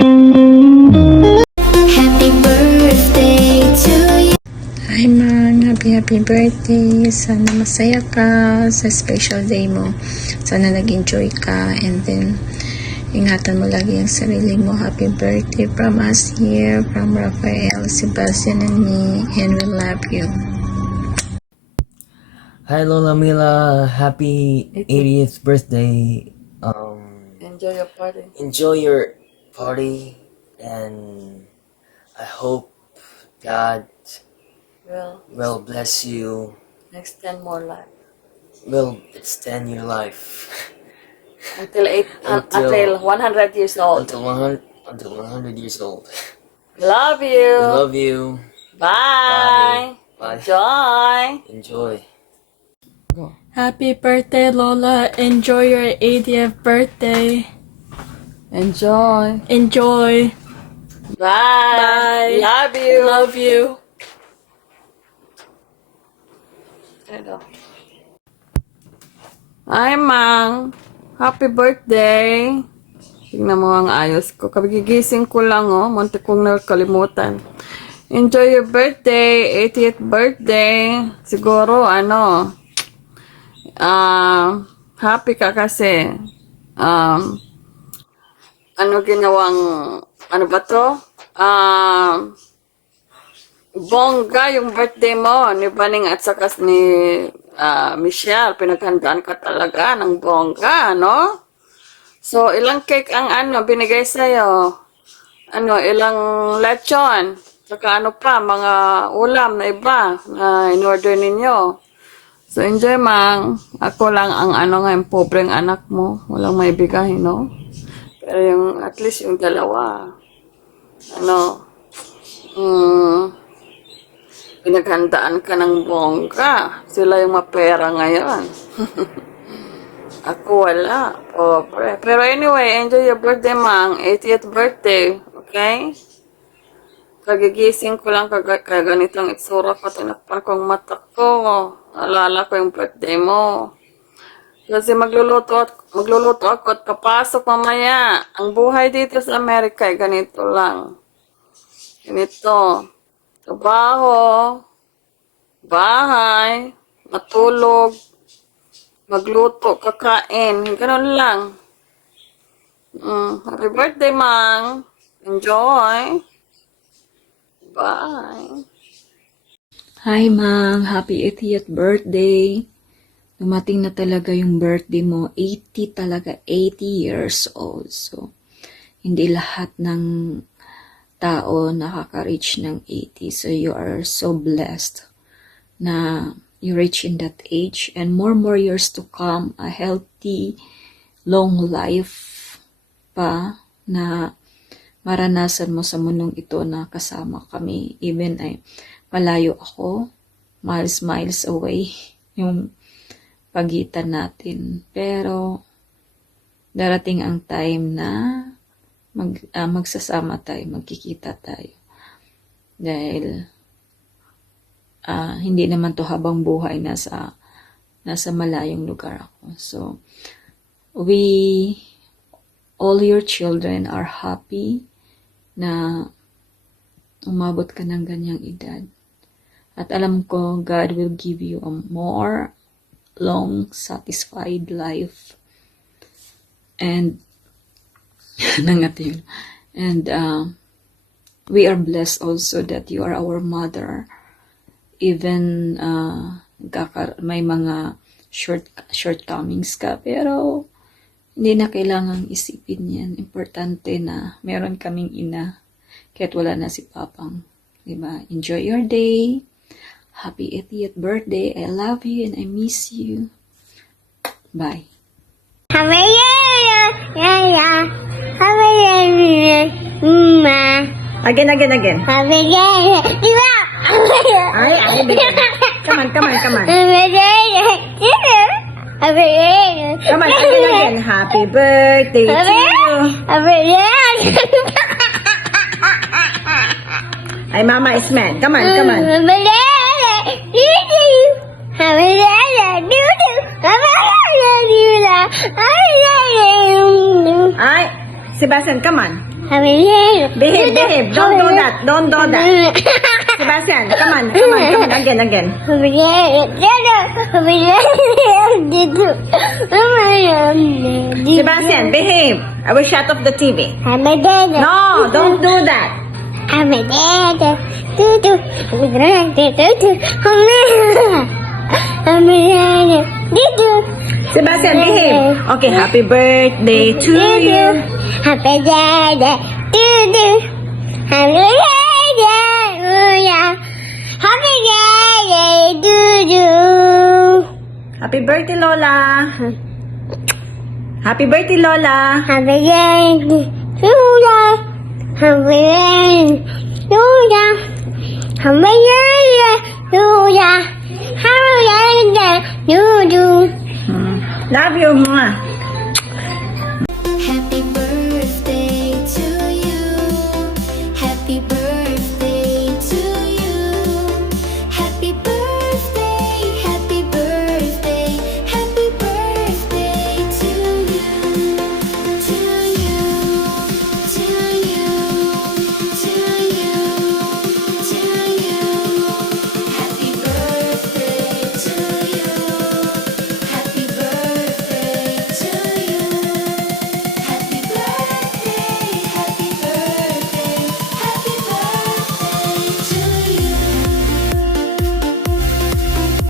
Happy birthday to you. Hi man, happy birthday. Sana masaya ka sa special day mo. Sana nag-enjoy ka, and then ingatan mo lagi ang sarili mo. Happy birthday from us here, from Rafael, Sebastian, and me, and we love you. Hi Lola Mila, happy 80th birthday. Enjoy your party. Enjoy your party, and I hope God Well, will bless you, extend more life. will extend your life Until 100 years old. until 100 years old. Love We you. love you. Bye. Bye. Enjoy. Enjoy. Happy birthday, Lola. Enjoy your 80th birthday. Enjoy. Enjoy. Bye. Bye. Love you. Love you. Hi, Mang. Happy birthday. Tingnan mo ang ayos ko. Kagigising ko lang, oh. Munti kong nakalimutan. Enjoy your birthday. 80th birthday. Siguro, happy ka kasi. Ano ba to? Bongga yung birthday mo ni Baning at saka ni Michelle. Pinaghandaan ka talaga ng bongga, no? So, ilang cake ang binigay sa'yo? Ilang lechon? Saka mga ulam na iba na in-order ninyo. So, enjoy, Mang. Ako lang ang yung pobreng anak mo. Walang maibigay, no? Pero at least yung dalawa. Pinaghandaan ka ng bongga. Sila yung mapera ngayon. Ako wala. Pobre. Pero anyway, enjoy your birthday, Mang. 80th birthday. Okay? Kagigising ko lang kaya ganitong itsura ko. Tinakpan kong mata ko. Alala ko yung birthday mo. Kasi magluluto ako at papasok mamaya. Ang buhay dito sa Amerika ay ganito lang. Ganito. Trabaho, bahay, matulog, magluto, kakain. Ganun lang. Happy birthday, Mang. Enjoy. Bye. Hi, Mang. Happy 80th birthday. Dumating na talaga yung birthday mo. 80 talaga. 80 years old. So, hindi lahat ng tao nakaka-reach ng 80. So, you are so blessed na you reach in that age. And more years to come. A healthy, long life pa na maranasan mo sa mundong ito na kasama kami. Even ay malayo ako. Miles away. Yung pagitan natin. Pero, darating ang time na magsasama tayo, magkikita tayo. Dahil, hindi naman to habang buhay nasa malayong lugar ako. So, all your children are happy na umabot ka ng ganyang edad. At alam ko, God will give you a more long, satisfied life. And, and we are blessed also that you are our mother. Even may mga shortcomings ka, pero hindi na kailangang isipin yan. Importante na meron kaming ina kahit wala na si Papang. Diba? Enjoy your day. Happy 80th birthday. I love you and I miss you. Bye. Again. Ay, come on. Come on, again. Happy birthday to you. Ay, Mama is mad. Come on. Ay, Sebastian, come on. Behave, behave. Don't do that. Don't do that. Sebastian, come on, come on, come on. Again, again. Sebastian, behave. I will shut off the TV. No, don't do that. Sebastian, behave. Okay, happy birthday to you. Happy birthday to you. Happy birthday to you. Happy birthday to you. Happy birthday, Lola. Happy birthday, Lola. Happy birthday to you. Happy birthday to you. Happy birthday to you. Happy birthday to you. Love you, Mwah.